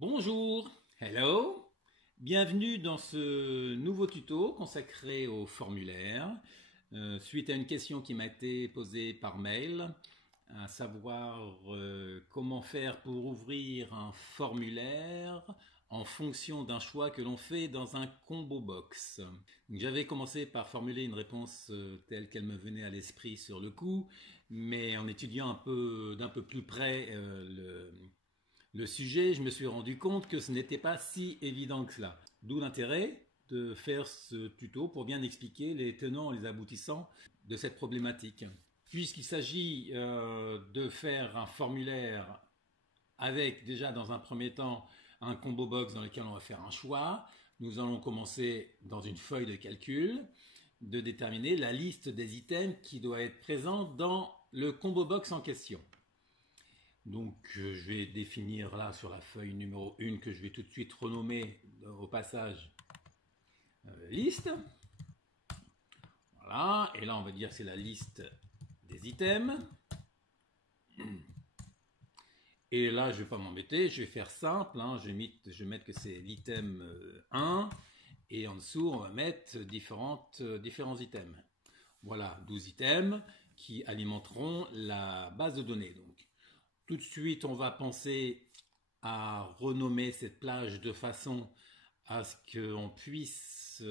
Bonjour, hello, bienvenue dans ce nouveau tuto consacré au formulaire, suite à une question qui m'a été posée par mail, à savoir comment faire pour ouvrir un formulaire en fonction d'un choix que l'on fait dans un combo box. J'avais commencé par formuler une réponse telle qu'elle me venait à l'esprit sur le coup, mais en étudiant d'un peu plus près le sujet, je me suis rendu compte que ce n'était pas si évident que cela. D'où l'intérêt de faire ce tuto pour bien expliquer les tenants et les aboutissants de cette problématique. Puisqu'il s'agit de faire un formulaire avec déjà dans un premier temps un combo box dans lequel on va faire un choix, nous allons commencer dans une feuille de calcul de déterminer la liste des items qui doit être présente dans le combo box en question. Donc je vais définir là sur la feuille numéro 1 que je vais tout de suite renommer au passage liste. Voilà, et là on va dire que c'est la liste des items. Et là je ne vais pas m'embêter, je vais faire simple, hein. Je vais mettre que c'est l'item 1 et en dessous on va mettre différents items. Voilà, 12 items qui alimenteront la base de données. Donc tout de suite, on va penser à renommer cette plage de façon à ce qu'on puisse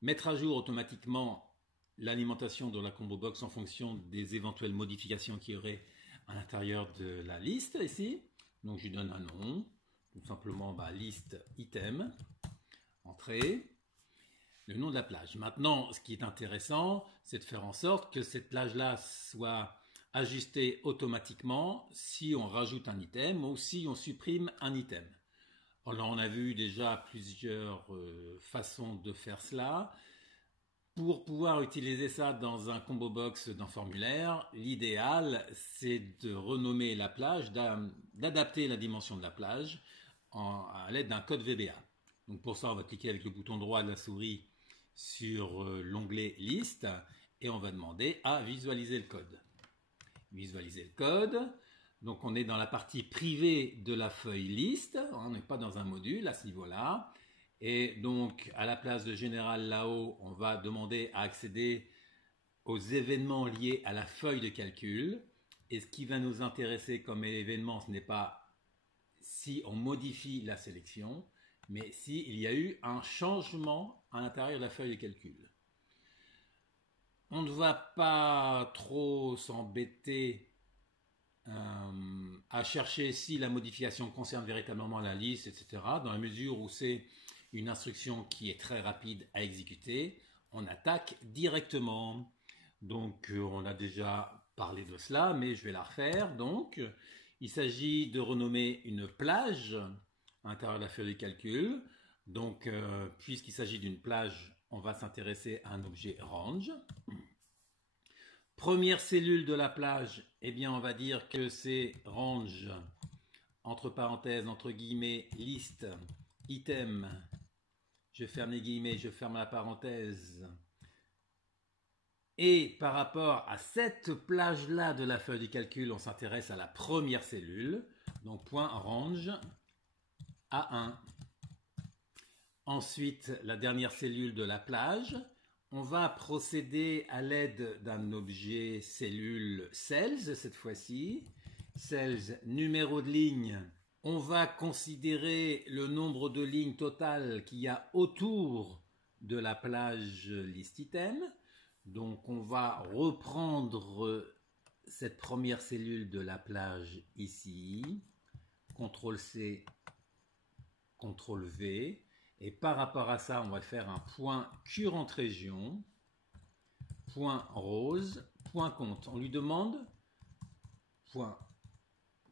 mettre à jour automatiquement l'alimentation de la combo box en fonction des éventuelles modifications qu'il y aurait à l'intérieur de la liste ici. Donc je lui donne un nom, tout simplement liste item, entrée, le nom de la plage. Maintenant, ce qui est intéressant, c'est de faire en sorte que cette plage-là soit ajustée automatiquement si on rajoute un item ou si on supprime un item. Alors, on a vu déjà plusieurs façons de faire cela. Pour pouvoir utiliser ça dans un combo box d'un formulaire, l'idéal c'est de renommer la plage, d'adapter la dimension de la plage à l'aide d'un code VBA. Donc pour ça, on va cliquer avec le bouton droit de la souris sur l'onglet liste et on va demander à visualiser le code. Visualiser le code. Donc on est dans la partie privée de la feuille liste, on n'est pas dans un module à ce niveau-là. Et donc à la place de général là-haut, on va demander à accéder aux événements liés à la feuille de calcul. Et ce qui va nous intéresser comme événement, ce n'est pas si on modifie la sélection, mais s'il y a eu un changement à l'intérieur de la feuille de calcul. On ne va pas trop s'embêter à chercher si la modification concerne véritablement la liste, etc. Dans la mesure où c'est une instruction qui est très rapide à exécuter, on attaque directement. Donc on a déjà parlé de cela, mais je vais la refaire. Donc il s'agit de renommer une plage à l'intérieur de la feuille de calcul. Donc puisqu'il s'agit d'une plage, on va s'intéresser à un objet range. Première cellule de la plage, eh bien on va dire que c'est range, entre parenthèses, entre guillemets, liste, item, je ferme les guillemets, je ferme la parenthèse. Et par rapport à cette plage-là de la feuille de calcul, on s'intéresse à la première cellule, donc point range A1. Ensuite, la dernière cellule de la plage, on va procéder à l'aide d'un objet cellule cells cette fois-ci. Cells numéro de ligne. On va considérer le nombre de lignes totales qu'il y a autour de la plage list item. Donc on va reprendre cette première cellule de la plage ici. CTRL C, CTRL V. Et par rapport à ça, on va faire un point current région, point rose, point compte. On lui demande point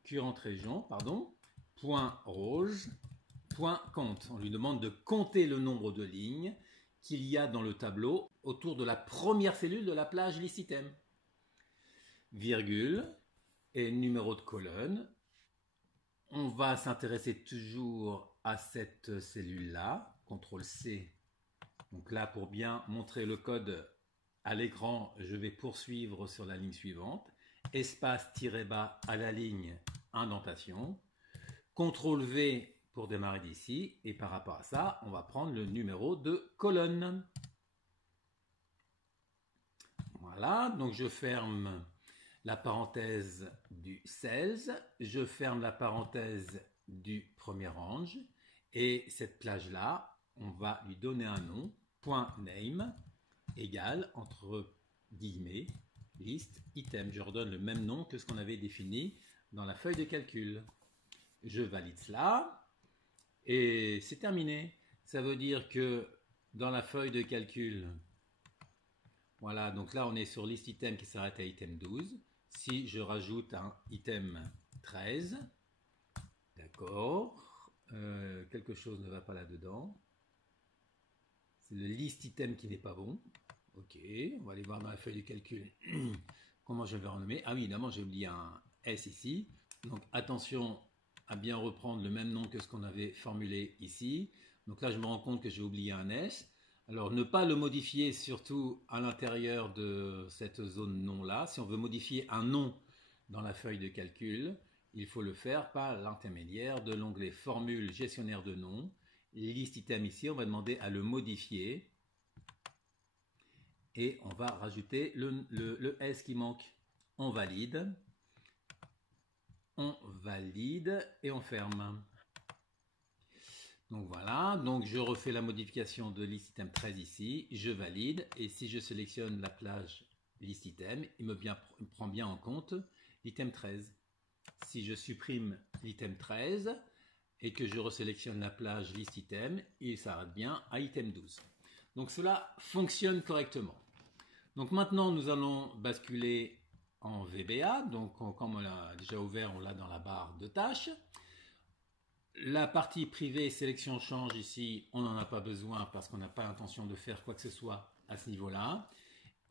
current région, pardon, point rose, point compte. On lui demande de compter le nombre de lignes qu'il y a dans le tableau autour de la première cellule de la plage list item. Virgule et numéro de colonne. On va s'intéresser toujours à cette cellule-là, CTRL C. Donc là, pour bien montrer le code à l'écran, je vais poursuivre sur la ligne suivante. Espace tiré bas à la ligne indentation. CTRL V pour démarrer d'ici. Et par rapport à ça, on va prendre le numéro de colonne. Voilà, donc je ferme la parenthèse du sales, je ferme la parenthèse du premier range, et cette plage-là, on va lui donner un nom, .name, égale, entre guillemets, liste item. Je redonne le même nom que ce qu'on avait défini dans la feuille de calcul. Je valide cela, et c'est terminé. Ça veut dire que dans la feuille de calcul, voilà, donc là on est sur liste item qui s'arrête à item 12. Si je rajoute un item 13, d'accord, quelque chose ne va pas là-dedans. C'est le list item qui n'est pas bon. Ok, on va aller voir dans la feuille de calcul comment je vais renommer. Ah oui, évidemment, j'ai oublié un S ici. Donc attention à bien reprendre le même nom que ce qu'on avait formulé ici. Donc là, je me rends compte que j'ai oublié un S. Alors, ne pas le modifier surtout à l'intérieur de cette zone nom-là. Si on veut modifier un nom dans la feuille de calcul, il faut le faire par l'intermédiaire de l'onglet Formule gestionnaire de nom. Liste item ici, on va demander à le modifier. Et on va rajouter le S qui manque. On valide et on ferme. Donc voilà, donc je refais la modification de list item 13 ici, je valide, et si je sélectionne la plage list item, il me prend bien en compte l'item 13. Si je supprime l'item 13 et que je resélectionne la plage list item, il s'arrête bien à item 12. Donc cela fonctionne correctement. Donc maintenant nous allons basculer en VBA, donc comme on l'a déjà ouvert, on l'a dans la barre de tâches. La partie privée sélection change ici, on n'en a pas besoin parce qu'on n'a pas l'intention de faire quoi que ce soit à ce niveau-là.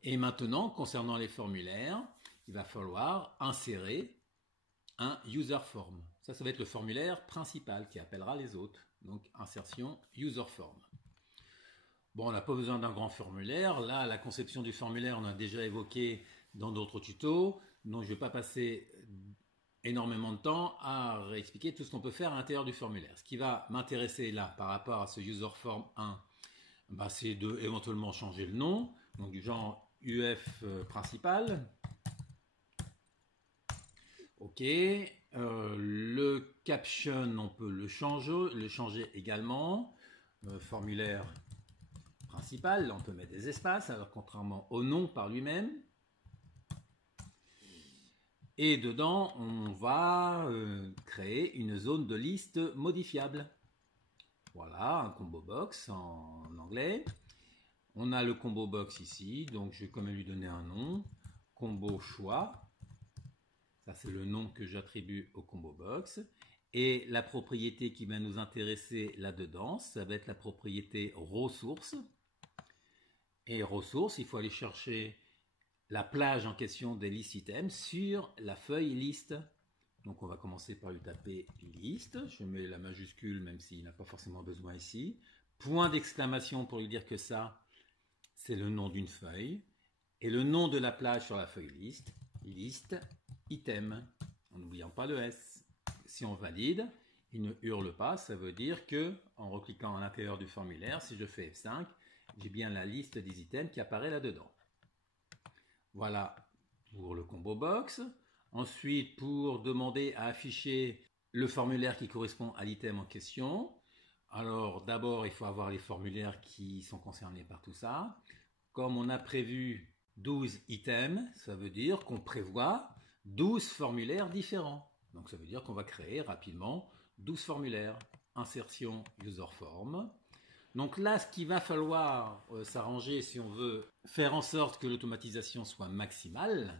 Et maintenant, concernant les formulaires, il va falloir insérer un user form. Ça va être le formulaire principal qui appellera les autres. Donc insertion user form. Bon, on n'a pas besoin d'un grand formulaire. Là, la conception du formulaire, on a déjà évoqué dans d'autres tutos. Donc je ne vais pas passer énormément de temps à réexpliquer tout ce qu'on peut faire à l'intérieur du formulaire. Ce qui va m'intéresser là par rapport à ce user form 1, bah, c'est de éventuellement changer le nom, donc du genre UF principal. Ok, le caption on peut le changer également. Formulaire principal, là on peut mettre des espaces, alors contrairement au nom par lui-même. Et dedans, on va créer une zone de liste modifiable. Voilà, un combo box en anglais. On a le combo box ici, donc je vais quand même lui donner un nom. Combo choix. Ça, c'est le nom que j'attribue au combo box. Et la propriété qui va nous intéresser là-dedans, ça va être la propriété ressource. Et ressource, il faut aller chercher la plage en question des list items sur la feuille liste. Donc on va commencer par lui taper liste. Je mets la majuscule même s'il n'a pas forcément besoin ici. Point d'exclamation pour lui dire que ça, c'est le nom d'une feuille. Et le nom de la plage sur la feuille liste, liste item. En n'oubliant pas le S. Si on valide, il ne hurle pas. Ça veut dire que en recliquant à l'intérieur du formulaire, si je fais F5, j'ai bien la liste des items qui apparaît là-dedans. Voilà pour le combo box. Ensuite, pour demander à afficher le formulaire qui correspond à l'item en question. Alors d'abord, il faut avoir les formulaires qui sont concernés par tout ça. Comme on a prévu 12 items, ça veut dire qu'on prévoit 12 formulaires différents. Donc ça veut dire qu'on va créer rapidement 12 formulaires. Insertion user form. Donc là, ce qu'il va falloir s'arranger si on veut faire en sorte que l'automatisation soit maximale,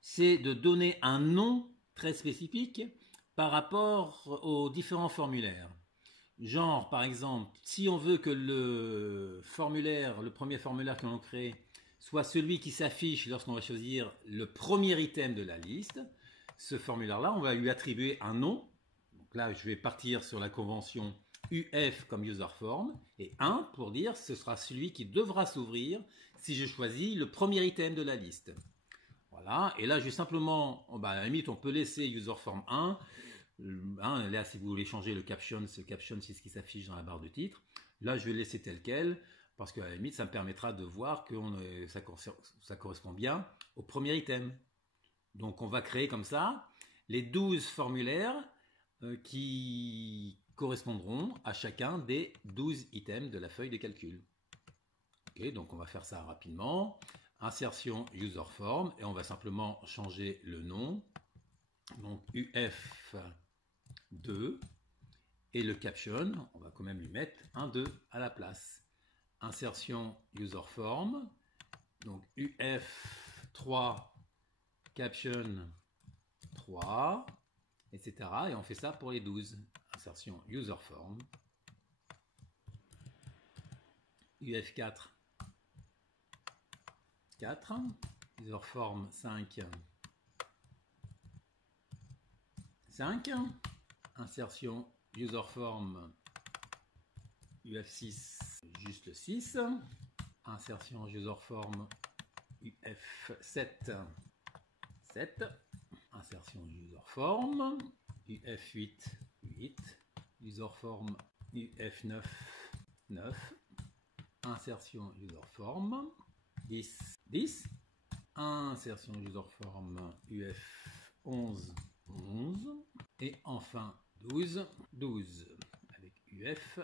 c'est de donner un nom très spécifique par rapport aux différents formulaires. Genre, par exemple, si on veut que le premier formulaire que l'on crée, soit celui qui s'affiche lorsqu'on va choisir le premier item de la liste, ce formulaire-là, on va lui attribuer un nom. Donc là, je vais partir sur la convention UF comme user form et 1 pour dire ce sera celui qui devra s'ouvrir si je choisis le premier item de la liste. Voilà, et là je vais simplement, à la limite on peut laisser user form 1 Hein, là, si vous voulez changer le caption, c'est ce qui s'affiche dans la barre de titre. Là, je vais laisser tel quel, parce qu'à la limite, ça me permettra de voir que ça correspond bien au premier item. Donc, on va créer comme ça les 12 formulaires qui correspondront à chacun des 12 items de la feuille de calcul. Ok, donc on va faire ça rapidement. Insertion user form, et on va simplement changer le nom. Donc UF2, et le caption, on va quand même lui mettre un 2 à la place. Insertion user form, donc UF3 caption 3, etc. Et on fait ça pour les 12. Insertion user form, UF4 4, user form 5, 5, insertion user form UF6, juste le 6, insertion user form UF7, 7, insertion user form UF8, 8, user form UF9, 9, insertion user form 10, 10, insertion user form UF11, 11, et enfin 12, 12 avec UF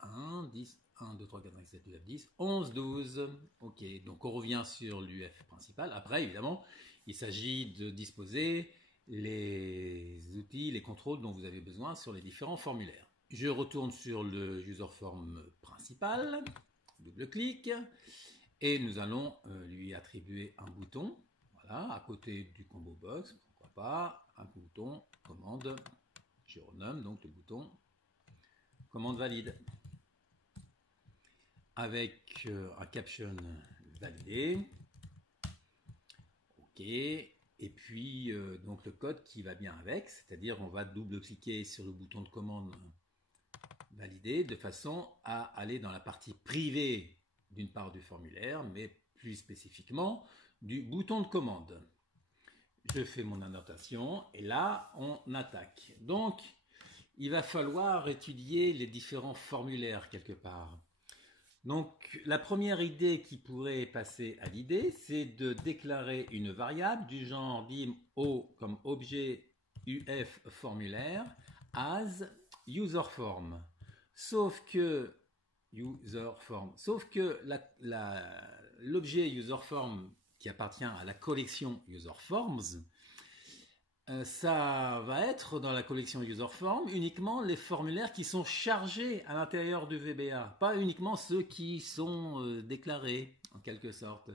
1, 10, 1, 2, 3, 4, 5, 6, 7, 8, 9, 10, 11, 12. Ok, donc on revient sur l'UF principal. Après, évidemment, il s'agit de disposer les outils, les contrôles dont vous avez besoin sur les différents formulaires. Je retourne sur le user form principal, double-clic, et nous allons lui attribuer un bouton, voilà, à côté du combo box, pourquoi pas, un bouton commande, je renomme donc le bouton commande valide, avec un caption validé, ok, et puis donc le code qui va bien avec, c'est-à-dire on va double-cliquer sur le bouton de commande validé de façon à aller dans la partie privée d'une part du formulaire, mais plus spécifiquement du bouton de commande. Je fais mon annotation et là on attaque. Donc il va falloir étudier les différents formulaires quelque part. Donc la première idée qui pourrait passer à l'idée, c'est de déclarer une variable du genre dim-o comme objet uf formulaire as userForm. Sauf que l'objet userForm qui appartient à la collection userForms, ça va être dans la collection userForm uniquement les formulaires qui sont chargés à l'intérieur du VBA, pas uniquement ceux qui sont déclarés en quelque sorte.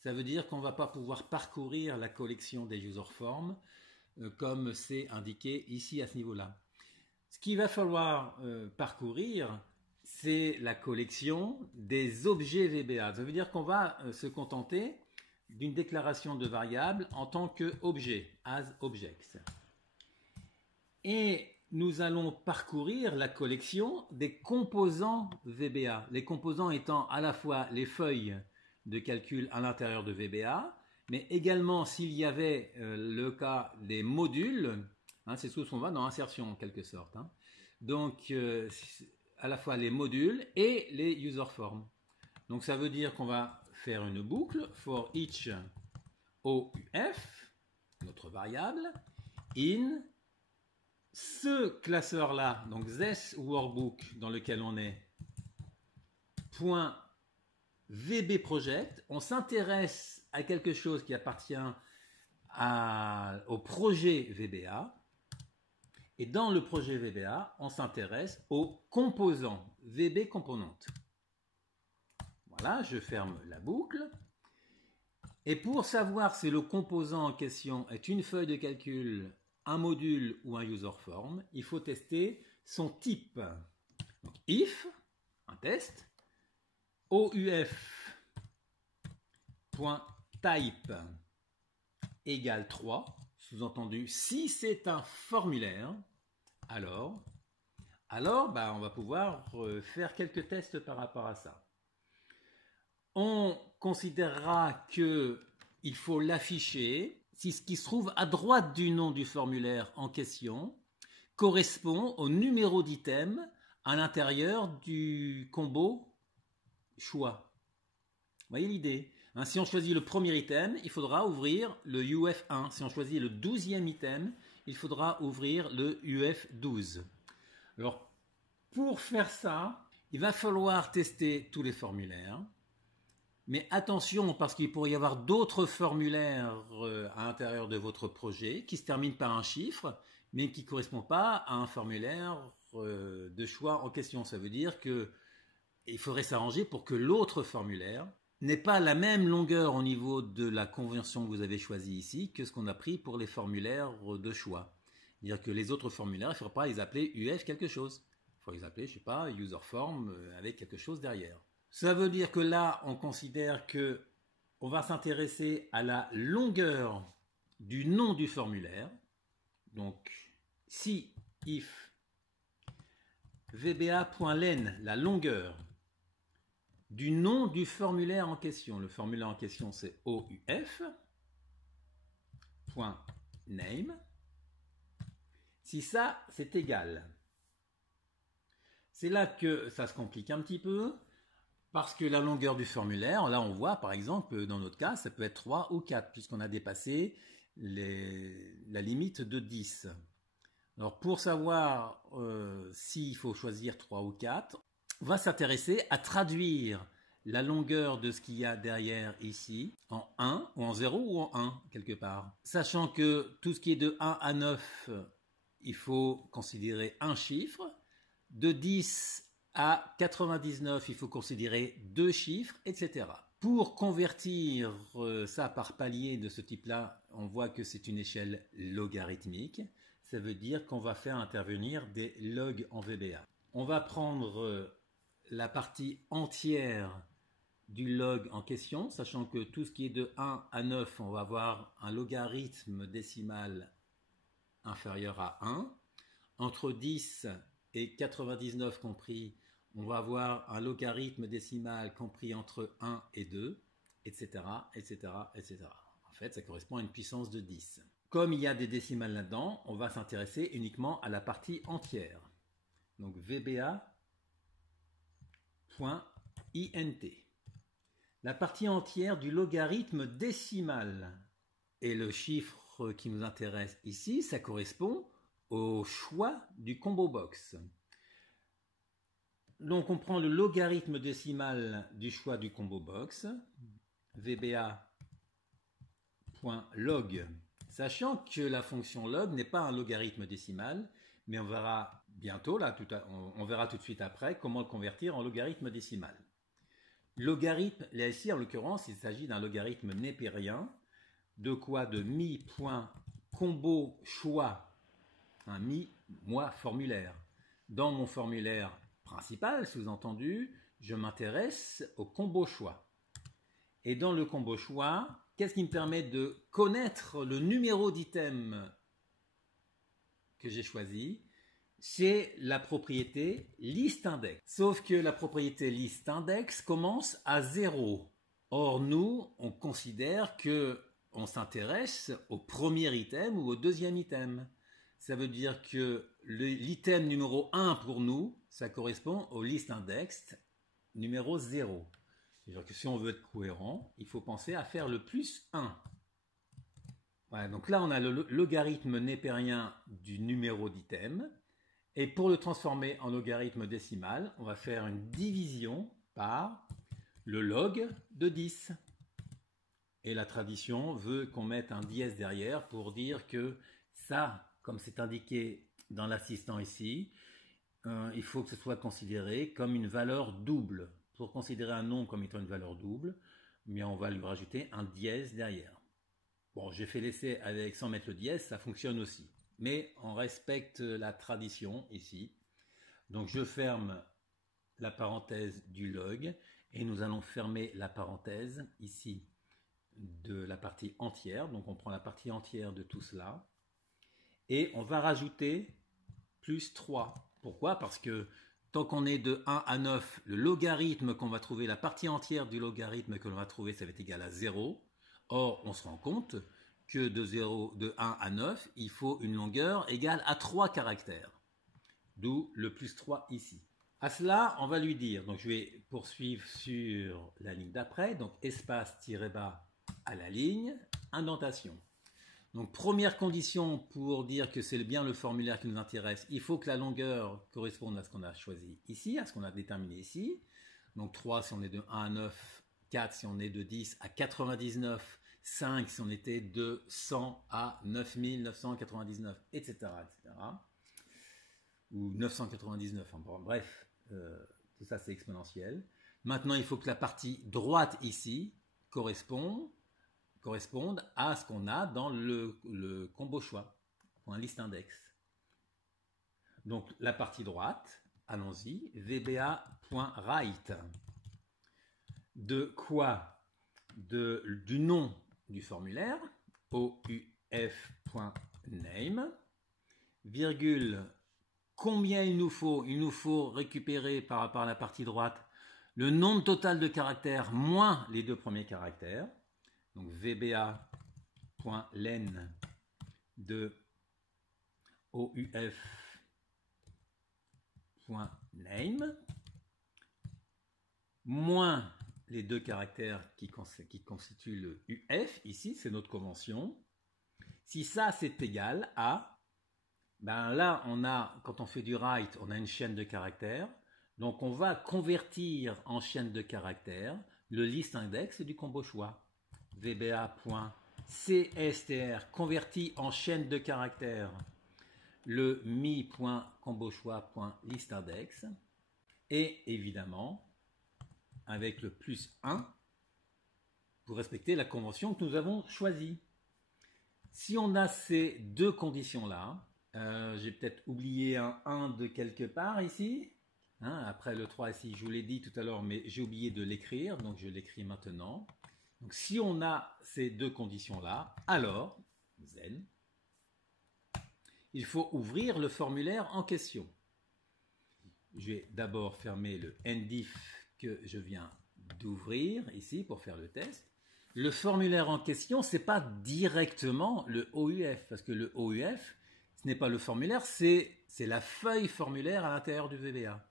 Ça veut dire qu'on ne va pas pouvoir parcourir la collection des userForms comme c'est indiqué ici à ce niveau-là. Ce qu'il va falloir parcourir, c'est la collection des objets VBA. Ça veut dire qu'on va se contenter d'une déclaration de variable en tant qu'objet, as objects. Et nous allons parcourir la collection des composants VBA. Les composants étant à la fois les feuilles de calcul à l'intérieur de VBA, mais également s'il y avait le cas des modules, hein, c'est ce qu'on va dans insertion en quelque sorte. Hein. Donc à la fois les modules et les userForms. Donc ça veut dire qu'on va faire une boucle for each OUF, notre variable, in ce classeur-là, donc this workbook dans lequel on est, point VBProject, on s'intéresse à quelque chose qui appartient au projet VBA, et dans le projet VBA, on s'intéresse aux composants VB Component. Voilà, je ferme la boucle. Et pour savoir si le composant en question est une feuille de calcul, un module ou un userForm, il faut tester son type. Donc if, un test, OUF.type égale 3, sous-entendu, si c'est un formulaire, alors on va pouvoir faire quelques tests par rapport à ça. On considérera qu'il faut l'afficher, si ce qui se trouve à droite du nom du formulaire en question correspond au numéro d'item à l'intérieur du combo choix. Vous voyez l'idée, hein, si on choisit le premier item, il faudra ouvrir le UF1. Si on choisit le 12e item, il faudra ouvrir le UF12. Alors, pour faire ça, il va falloir tester tous les formulaires. Mais attention, parce qu'il pourrait y avoir d'autres formulaires à l'intérieur de votre projet qui se terminent par un chiffre, mais qui ne correspondent pas à un formulaire de choix en question. Ça veut dire qu'il faudrait s'arranger pour que l'autre formulaire n'ait pas la même longueur au niveau de la convention que vous avez choisie ici que ce qu'on a pris pour les formulaires de choix. C'est-à-dire que les autres formulaires, il ne faudra pas les appeler UF quelque chose. Il faut les appeler, je ne sais pas, user form avec quelque chose derrière. Ça veut dire que là, on considère que on va s'intéresser à la longueur du nom du formulaire. Donc, si if vba.len, la longueur du nom du formulaire en question. Le formulaire en question, c'est OUF.name. Si ça, c'est égal. C'est là que ça se complique un petit peu. Parce que la longueur du formulaire, là on voit par exemple, dans notre cas, ça peut être 3 ou 4, puisqu'on a dépassé la limite de 10. Alors pour savoir s'il faut choisir 3 ou 4, on va s'intéresser à traduire la longueur de ce qu'il y a derrière ici en 1, ou en 0 ou en 1, quelque part. Sachant que tout ce qui est de 1 à 9, il faut considérer un chiffre. De 10 à 99, il faut considérer 2 chiffres, etc. Pour convertir ça par palier de ce type-là, on voit que c'est une échelle logarithmique. Ça veut dire qu'on va faire intervenir des logs en VBA. On va prendre la partie entière du log en question, sachant que tout ce qui est de 1 à 9, on va avoir un logarithme décimal inférieur à 1. Entre 10 et 99 compris, on va avoir un logarithme décimal compris entre 1 et 2, etc., etc., etc. En fait, ça correspond à une puissance de 10. Comme il y a des décimales là-dedans, on va s'intéresser uniquement à la partie entière. Donc VBA.int. La partie entière du logarithme décimal. Et le chiffre qui nous intéresse ici, ça correspond au choix du combo box. Donc on prend le logarithme décimal du choix du combo box, VBA.log, sachant que la fonction log n'est pas un logarithme décimal, mais on verra bientôt, là, on verra tout de suite après, comment le convertir en logarithme décimal. Logarithme, là ici en l'occurrence, il s'agit d'un logarithme népérien, de quoi? De mi.combo choix, un mi, moi, formulaire. Dans mon formulaire principal, sous-entendu, je m'intéresse au combo choix. Et dans le combo choix, qu'est-ce qui me permet de connaître le numéro d'item que j'ai choisi? C'est la propriété listindex. Sauf que la propriété listindex commence à 0. Or, nous, on considère que on s'intéresse au premier item ou au deuxième item. Ça veut dire que l'item numéro 1 pour nous, ça correspond au listindex numéro 0. C'est-à-dire que si on veut être cohérent, il faut penser à faire le plus 1. Voilà, donc là, on a le logarithme népérien du numéro d'item. Et pour le transformer en logarithme décimal, on va faire une division par le log de 10. Et la tradition veut qu'on mette un dièse derrière pour dire que ça, comme c'est indiqué dans l'assistant ici, il faut que ce soit considéré comme une valeur double. Pour considérer un nom comme étant une valeur double, mais on va lui rajouter un dièse derrière. Bon, j'ai fait l'essai avec sans mettre le dièse, ça fonctionne aussi. Mais on respecte la tradition ici. Donc je ferme la parenthèse du log et nous allons fermer la parenthèse ici de la partie entière. Donc on prend la partie entière de tout cela. Et on va rajouter plus 3. Pourquoi? Parce que tant qu'on est de 1 à 9, le logarithme qu'on va trouver, la partie entière du logarithme que l'on va trouver, ça va être égal à 0. Or, on se rend compte que de 1 à 9, il faut une longueur égale à 3 caractères. D'où le plus 3 ici. À cela, on va lui dire, donc je vais poursuivre sur la ligne d'après, donc espace tiré bas à la ligne, indentation. Donc première condition pour dire que c'est bien le formulaire qui nous intéresse, il faut que la longueur corresponde à ce qu'on a choisi ici, à ce qu'on a déterminé ici. Donc 3 si on est de 1 à 9, 4 si on est de 10 à 99, 5 si on était de 100 à 9999, etc. etc. Ou 999, enfin, bon, bref, tout ça c'est exponentiel. Maintenant il faut que la partie droite ici corresponde à ce qu'on a dans le combo choix, ou un list index. Donc la partie droite, allons-y, vba.right. De quoi? Du nom du formulaire, ouf.name, virgule, combien il nous faut? Il nous faut récupérer par rapport à la partie droite le nombre total de caractères moins les deux premiers caractères. Donc vba.len de ouf.name moins les deux caractères qui constituent le UF, ici c'est notre convention. Si ça c'est égal à, ben là on a, quand on fait du write, on a une chaîne de caractères, donc on va convertir en chaîne de caractères le list index du combo choix. VBA.CSTR convertit en chaîne de caractères le mi.combochoix.listindex et évidemment avec le plus 1 pour respecter la convention que nous avons choisie. Si on a ces deux conditions-là, j'ai peut-être oublié un 1 de quelque part ici, hein, après le 3 ici, je vous l'ai dit tout à l'heure, mais j'ai oublié de l'écrire, donc je l'écris maintenant. Donc si on a ces deux conditions-là, alors, zen, il faut ouvrir le formulaire en question. Je vais d'abord fermer le ndif que je viens d'ouvrir ici pour faire le test. Le formulaire en question, ce n'est pas directement le OUF, parce que le OUF, ce n'est pas le formulaire, c'est la feuille formulaire à l'intérieur du VBA.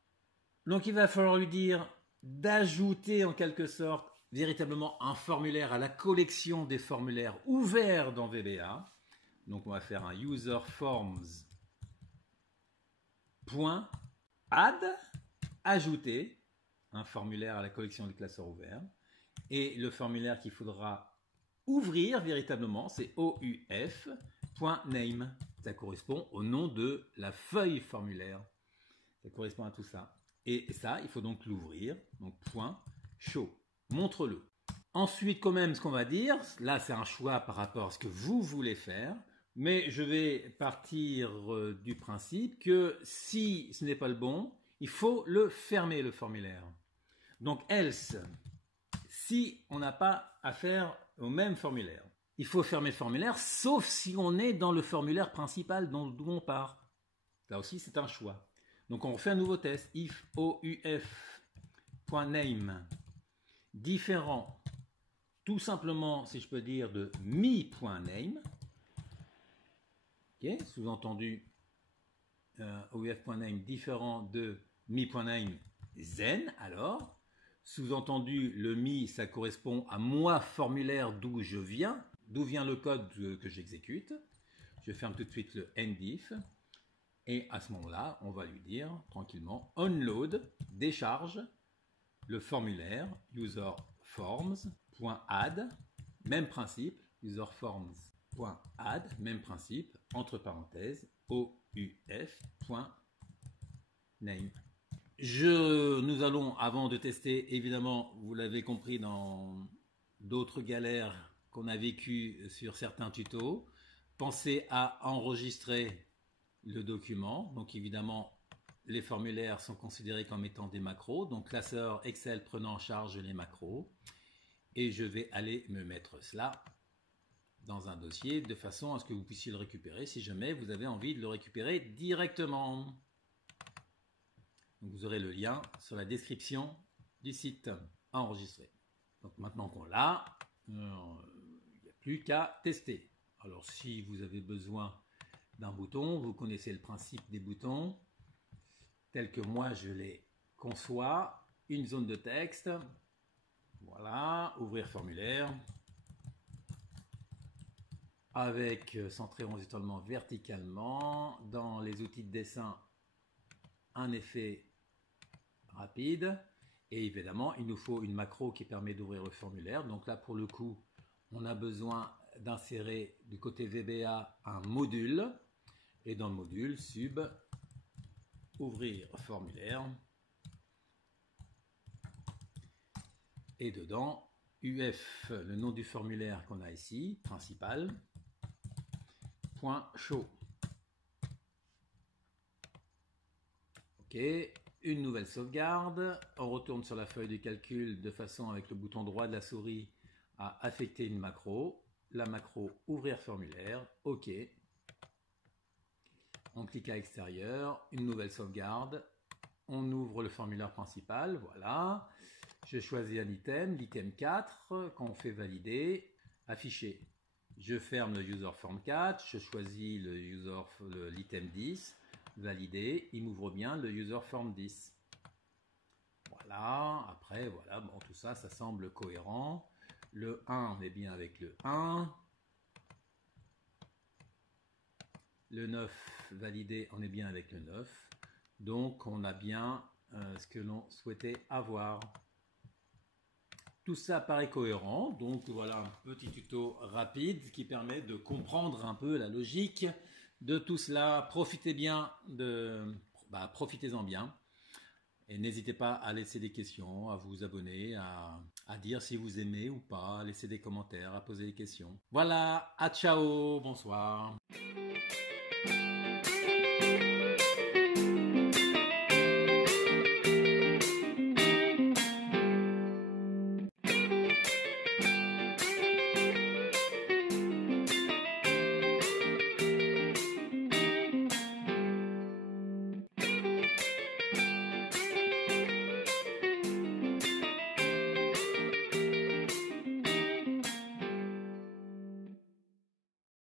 Donc il va falloir lui dire d'ajouter en quelque sorte véritablement un formulaire à la collection des formulaires ouverts dans VBA. Donc on va faire un userforms.add, ajouter un formulaire à la collection des classeurs ouverts. Et le formulaire qu'il faudra ouvrir véritablement, c'est ouf.name. Ça correspond au nom de la feuille formulaire. Ça correspond à tout ça. Et ça, il faut donc l'ouvrir. Donc point show. Montre-le. Ensuite, quand même, ce qu'on va dire, là c'est un choix par rapport à ce que vous voulez faire, mais je vais partir du principe que si ce n'est pas le bon, il faut le fermer le formulaire. Donc else, si on n'a pas affaire au même formulaire, il faut fermer le formulaire, sauf si on est dans le formulaire principal d'où on part. Là aussi, c'est un choix. Donc on refait un nouveau test, if ouf.name différent, tout simplement, si je peux dire, de mi.name, okay, sous-entendu ouf.name différent de mi.name zen, alors, sous-entendu, le mi, ça correspond à moi formulaire d'où je viens, d'où vient le code que j'exécute. Je ferme tout de suite le ndif. Et à ce moment-là, on va lui dire tranquillement onload, décharge le formulaire userforms.add, même principe, userforms.add, même principe, entre parenthèses, ouf.name. Nous allons, avant de tester, évidemment, vous l'avez compris dans d'autres galères qu'on a vécues sur certains tutos, pensez à enregistrer le document. Donc évidemment, les formulaires sont considérés comme étant des macros, donc classeur Excel prenant en charge les macros. Et je vais aller me mettre cela dans un dossier de façon à ce que vous puissiez le récupérer si jamais vous avez envie de le récupérer directement. Donc vous aurez le lien sur la description du site à enregistrer. Donc maintenant qu'on l'a, il n'y a plus qu'à tester. Alors si vous avez besoin d'un bouton, vous connaissez le principe des boutons, tel que moi je les conçois. Une zone de texte, voilà, ouvrir formulaire, avec centré horizontalement, verticalement, dans les outils de dessin, un effet rapide, et évidemment il nous faut une macro qui permet d'ouvrir le formulaire. Donc là pour le coup on a besoin d'insérer du côté VBA un module, et dans le module sub ouvrir formulaire, et dedans UF, le nom du formulaire qu'on a ici, principal, point show. Ok, une nouvelle sauvegarde, on retourne sur la feuille de calcul de façon avec le bouton droit de la souris à affecter une macro, la macro ouvrir formulaire, ok, on clique à extérieur, une nouvelle sauvegarde, on ouvre le formulaire principal, voilà, je choisis un item, l'item 4, qu'on fait valider, afficher. Je ferme le user form 4, je choisis l'item 10, valider, il m'ouvre bien le user form 10. Voilà, après, voilà, bon, tout ça, ça semble cohérent. Le 1, on est bien avec le 1. Le 9, validé, on est bien avec le 9. Donc, on a bien ce que l'on souhaitait avoir. Tout ça paraît cohérent, donc voilà un petit tuto rapide qui permet de comprendre un peu la logique de tout cela. Profitez bien profitez-en bien. Et n'hésitez pas à laisser des questions, à vous abonner, à dire si vous aimez ou pas, à laisser des commentaires, à poser des questions. Voilà, à ciao, bonsoir.